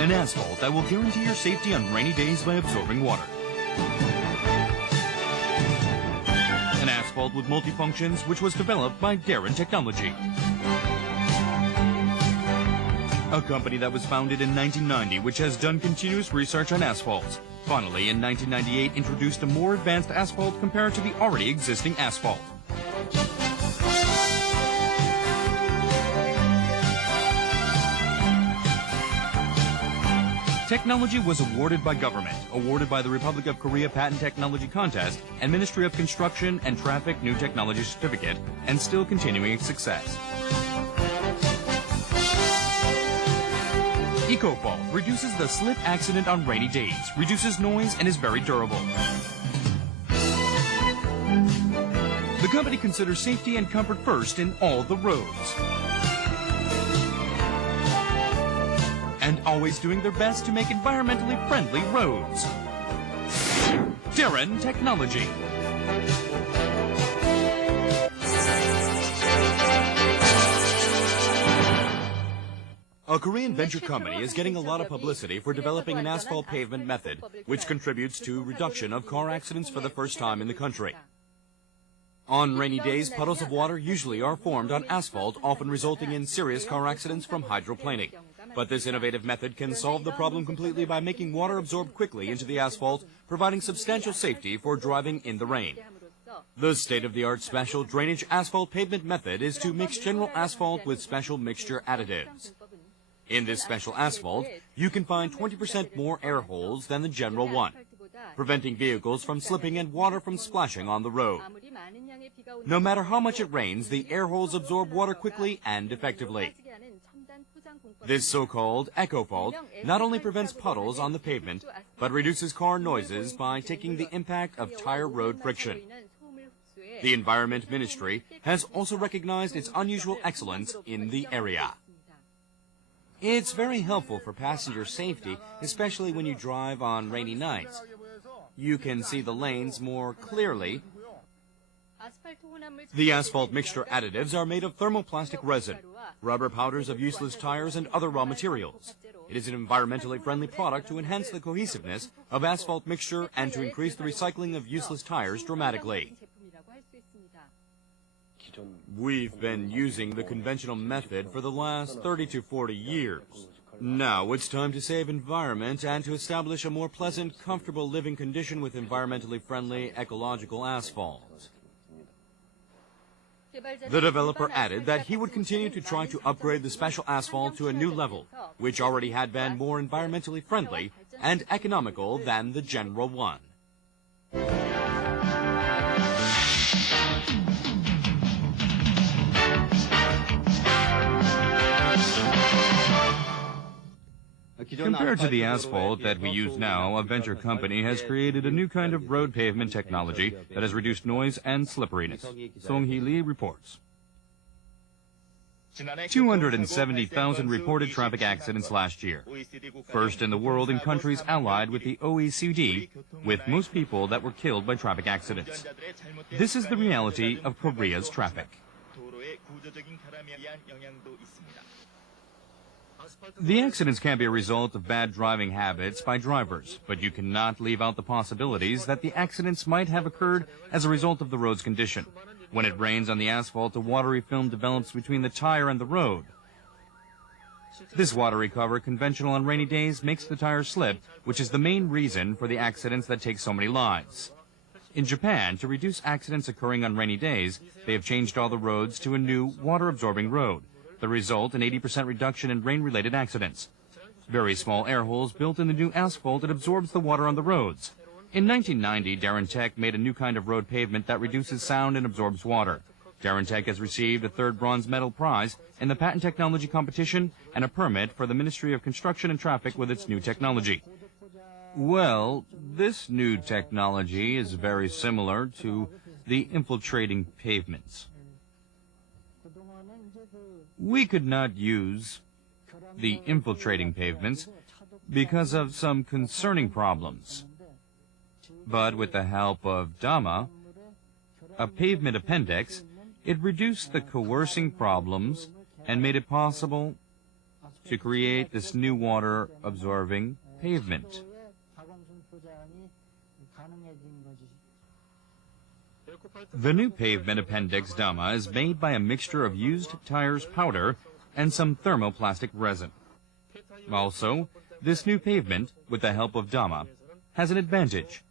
An asphalt that will guarantee your safety on rainy days by absorbing water. An asphalt with multifunctions which was developed by Darren Technology. A company that was founded in 1990 which has done continuous research on asphalts. Finally, in 1998, introduced a more advanced asphalt compared to the already existing asphalt. Technology was awarded by government, awarded by the Republic of Korea Patent Technology Contest and Ministry of Construction and Traffic New Technology Certificate, and still continuing its success. Ecophalt reduces the slip accident on rainy days, reduces noise, and is very durable. The company considers safety and comfort first in all the roads. And always doing their best to make environmentally friendly roads. Darren Technology. A Korean venture company is getting a lot of publicity for developing an asphalt pavement method, which contributes to reduction of car accidents for the first time in the country. On rainy days, puddles of water usually are formed on asphalt, often resulting in serious car accidents from hydroplanning. But this innovative method can solve the problem completely by making water absorb quickly into the asphalt, providing substantial safety for driving in the rain. The state-of-the-art special drainage asphalt pavement method is to mix general asphalt with special mixture additives. In this special asphalt, you can find 20% more air holes than the general one, preventing vehicles from slipping and water from splashing on the road. No matter how much it rains, the air holes absorb water quickly and effectively. This so-called Ecophalt not only prevents puddles on the pavement, but reduces car noises by taking the impact of tire road friction. The Environment Ministry has also recognized its unusual excellence in the area. It's very helpful for passenger safety, especially when you drive on rainy nights. You can see the lanes more clearly. The asphalt mixture additives are made of thermoplastic resin, rubber powders of useless tires, and other raw materials. It is an environmentally friendly product to enhance the cohesiveness of asphalt mixture and to increase the recycling of useless tires dramatically. We've been using the conventional method for the last 30 to 40 years. Now it's time to save environment and to establish a more pleasant, comfortable living condition with environmentally friendly ecological asphalt. The developer added that he would continue to try to upgrade the special asphalt to a new level, which already had been more environmentally friendly and economical than the general one. Compared to the asphalt that we use now, a venture company has created a new kind of road pavement technology that has reduced noise and slipperiness. Song-hee Lee reports. 270,000 reported traffic accidents last year. First in the world in countries allied with the OECD, with most people that were killed by traffic accidents. This is the reality of Korea's traffic. The accidents can be a result of bad driving habits by drivers, but you cannot leave out the possibilities that the accidents might have occurred as a result of the road's condition. When it rains on the asphalt, a watery film develops between the tire and the road. This watery cover, conventional on rainy days, makes the tire slip, which is the main reason for the accidents that take so many lives. In Japan, to reduce accidents occurring on rainy days, they have changed all the roads to a new water-absorbing road. The result, an 80% reduction in rain-related accidents. Very small air holes built in the new asphalt that absorbs the water on the roads. In 1990, Darren Tech made a new kind of road pavement that reduces sound and absorbs water. Darren Tech has received a third bronze medal prize in the patent technology competition and a permit for the Ministry of Construction and Traffic with its new technology. Well, this new technology is very similar to the infiltrating pavements. We could not use the infiltrating pavements because of some concerning problems. But with the help of DAMA, a pavement appendix, it reduced the coercing problems and made it possible to create this new water-absorbing pavement. The new pavement appendix Dama is made by a mixture of used tires powder and some thermoplastic resin. Also, this new pavement, with the help of Dama, has an advantage.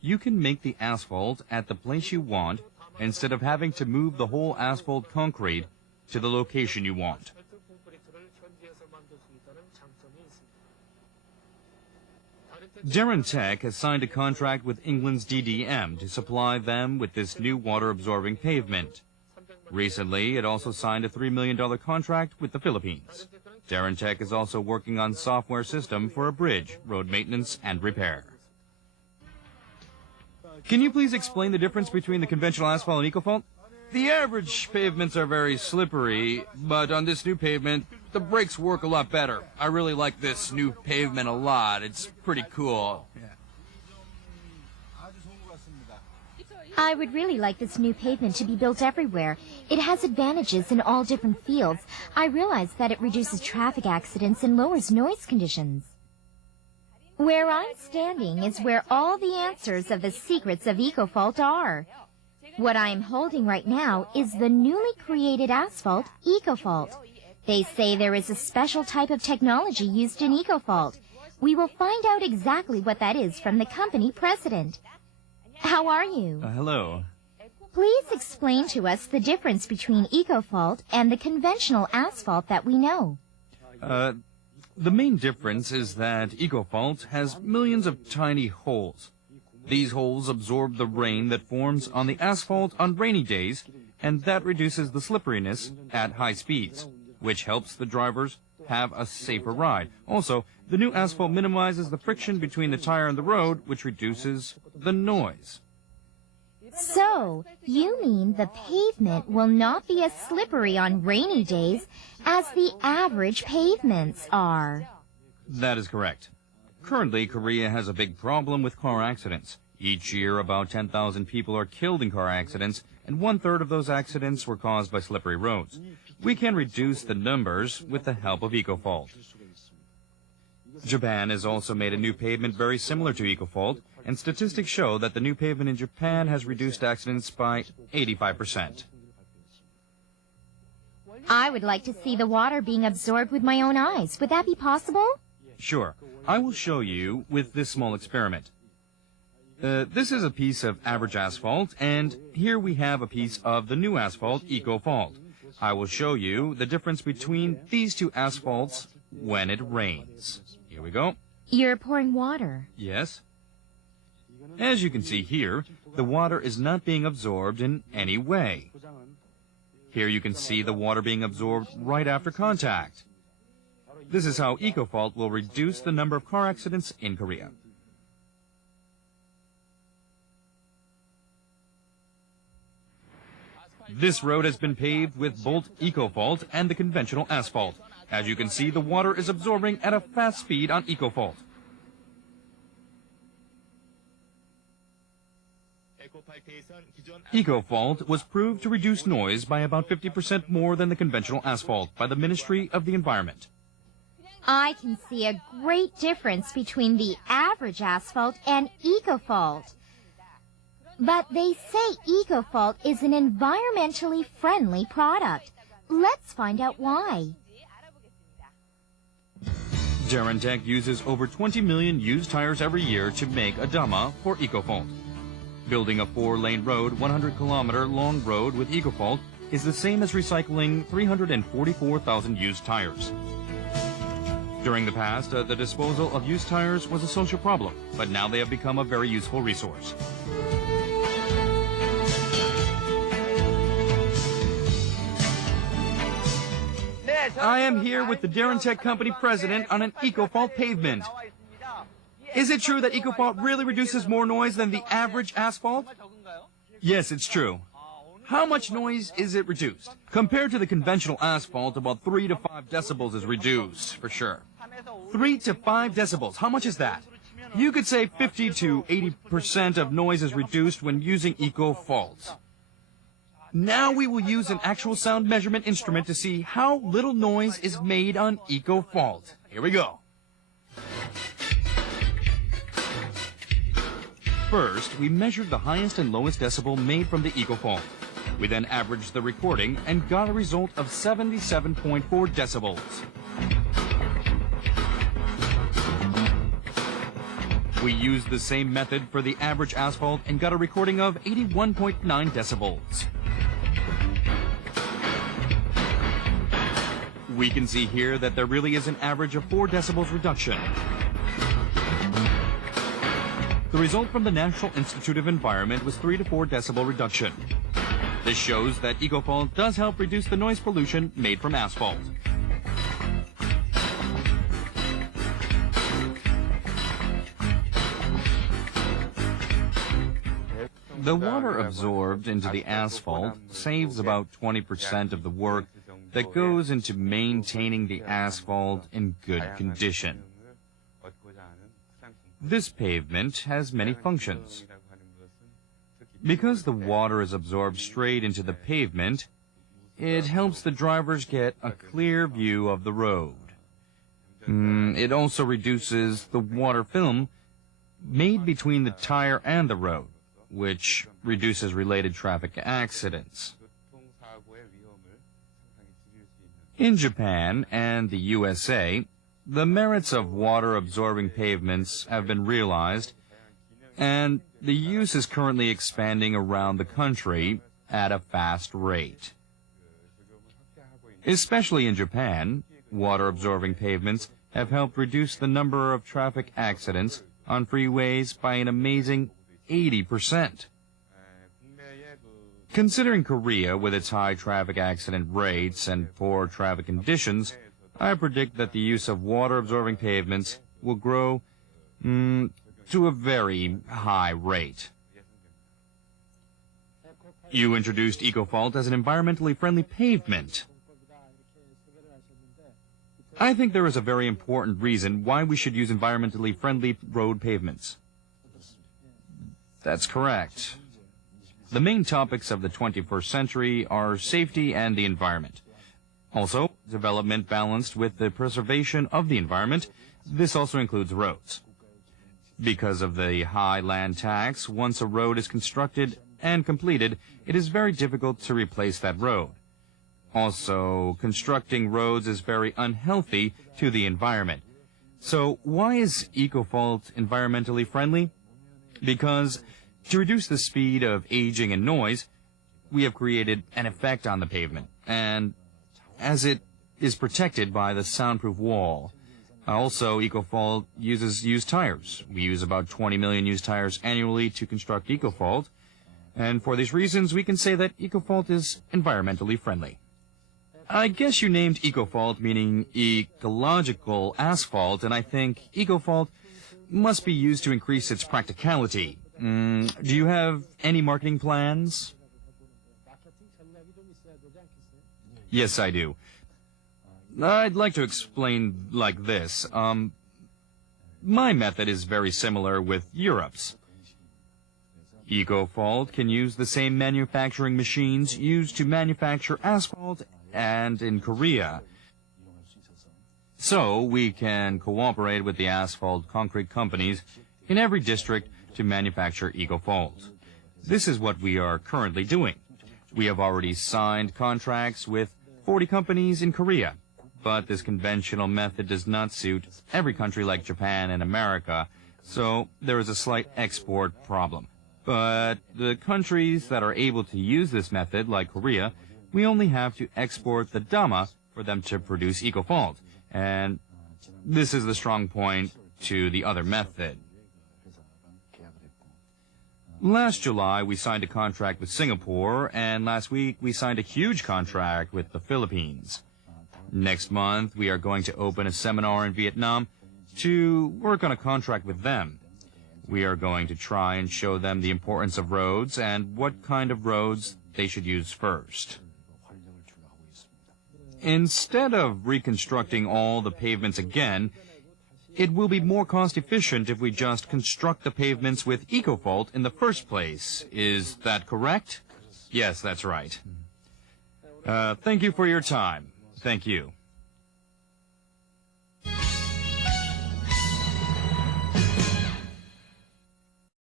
You can make the asphalt at the place you want instead of having to move the whole asphalt concrete to the location you want. Darren Tech has signed a contract with England's DDM to supply them with this new water-absorbing pavement. Recently, it also signed a $3 million contract with the Philippines. Darren Tech is also working on software system for a bridge, road maintenance, and repair. Can you please explain the difference between the conventional asphalt and Ecophalt? The average pavements are very slippery, but on this new pavement, the brakes work a lot better. I really like this new pavement a lot. It's pretty cool. I would really like this new pavement to be built everywhere. It has advantages in all different fields. I realize that it reduces traffic accidents and lowers noise conditions. Where I'm standing is where all the answers of the secrets of Ecophalt are. What I'm holding right now is the newly created asphalt, Ecophalt. They say there is a special type of technology used in Ecophalt. We will find out exactly what that is from the company president. How are you? Hello. Please explain to us the difference between Ecophalt and the conventional asphalt that we know. The main difference is that Ecophalt has millions of tiny holes. These holes absorb the rain that forms on the asphalt on rainy days, and that reduces the slipperiness at high speeds, which helps the drivers have a safer ride. Also, the new asphalt minimizes the friction between the tire and the road, which reduces the noise. So, you mean the pavement will not be as slippery on rainy days as the average pavements are? That is correct. Currently, Korea has a big problem with car accidents. Each year, about 10,000 people are killed in car accidents, and 1/3 of those accidents were caused by slippery roads. We can reduce the numbers with the help of Ecophalt. Japan has also made a new pavement very similar to Ecophalt, and statistics show that the new pavement in Japan has reduced accidents by 85%. I would like to see the water being absorbed with my own eyes. Would that be possible? Sure. I will show you with this small experiment. This is a piece of average asphalt, and here we have a piece of the new asphalt, Ecophalt. I will show you the difference between these two asphalts when it rains. Here we go. You're pouring water. Yes. As you can see here, the water is not being absorbed in any way. Here you can see the water being absorbed right after contact. This is how Ecophalt will reduce the number of car accidents in Korea. This road has been paved with both Ecophalt and the conventional asphalt. As you can see, the water is absorbing at a fast speed on Ecophalt. Ecophalt was proved to reduce noise by about 50% more than the conventional asphalt by the Ministry of the Environment. I can see a great difference between the average asphalt and Ecophalt. But they say Ecophalt is an environmentally friendly product. Let's find out why. Darren Tech uses over 20 million used tires every year to make a Dama for Ecophalt. Building a 4-lane road, 100-kilometer long road with Ecophalt is the same as recycling 344,000 used tires. During the past, the disposal of used tires was a social problem, but now they have become a very useful resource. I am here with the Darren Tech Company president on an Ecophalt pavement. Is it true that Ecophalt really reduces more noise than the average asphalt? Yes, it's true. How much noise is it reduced? Compared to the conventional asphalt, about 3 to 5 decibels is reduced, for sure. 3 to 5 decibels, how much is that? You could say 50 to 80% of noise is reduced when using Ecophalt. Now we will use an actual sound measurement instrument to see how little noise is made on Ecophalt. Here we go. First, we measured the highest and lowest decibel made from the Ecophalt. We then averaged the recording and got a result of 77.4 decibels. We used the same method for the average asphalt and got a recording of 81.9 decibels. We can see here that there really is an average of 4 decibels reduction. The result from the National Institute of Environment was 3 to 4 decibel reduction. This shows that Ecophalt does help reduce the noise pollution made from asphalt. The water absorbed into the asphalt saves about 20% of the work that goes into maintaining the asphalt in good condition. This pavement has many functions. Because the water is absorbed straight into the pavement, it helps the drivers get a clear view of the road. It also reduces the water film made between the tire and the road, which reduces related traffic accidents. In Japan and the USA, the merits of water-absorbing pavements have been realized, and the use is currently expanding around the country at a fast rate. Especially in Japan, water-absorbing pavements have helped reduce the number of traffic accidents on freeways by an amazing 80%. Considering Korea with its high traffic accident rates and poor traffic conditions, I predict that the use of water-absorbing pavements will grow to a very high rate. You introduced Ecophalt as an environmentally friendly pavement. I think there is a very important reason why we should use environmentally friendly road pavements. That's correct. The main topics of the 21st century are safety and the environment. Also, development balanced with the preservation of the environment. This also includes roads. Because of the high land tax, once a road is constructed and completed, it is very difficult to replace that road. Also, constructing roads is very unhealthy to the environment. So, why is Ecophalt environmentally friendly? Because to reduce the speed of aging and noise, we have created an effect on the pavement, and as it is protected by the soundproof wall. Also, Ecophalt uses used tires. We use about 20 million used tires annually to construct Ecophalt, and for these reasons we can say that Ecophalt is environmentally friendly. I guess you named Ecophalt meaning ecological asphalt, and I think Ecophalt must be used to increase its practicality. Do you have any marketing plans? Yes, I do. I'd like to explain like this. My method is very similar with Europe's. Ecophalt can use the same manufacturing machines used to manufacture asphalt and in Korea. So we can cooperate with the asphalt concrete companies in every district to manufacture Ecophalt. This is what we are currently doing. We have already signed contracts with 40 companies in Korea, but this conventional method does not suit every country like Japan and America, so there is a slight export problem. But the countries that are able to use this method, like Korea, we only have to export the dama for them to produce Ecophalt, and this is the strong point to the other method. Last July, we signed a contract with Singapore, and last week we signed a huge contract with the Philippines. Next month, we are going to open a seminar in Vietnam to work on a contract with them. We are going to try and show them the importance of roads and what kind of roads they should use first. Instead of reconstructing all the pavements again, it will be more cost-efficient if we just construct the pavements with Ecophalt in the first place. Is that correct? Yes, that's right. Thank you for your time. Thank you.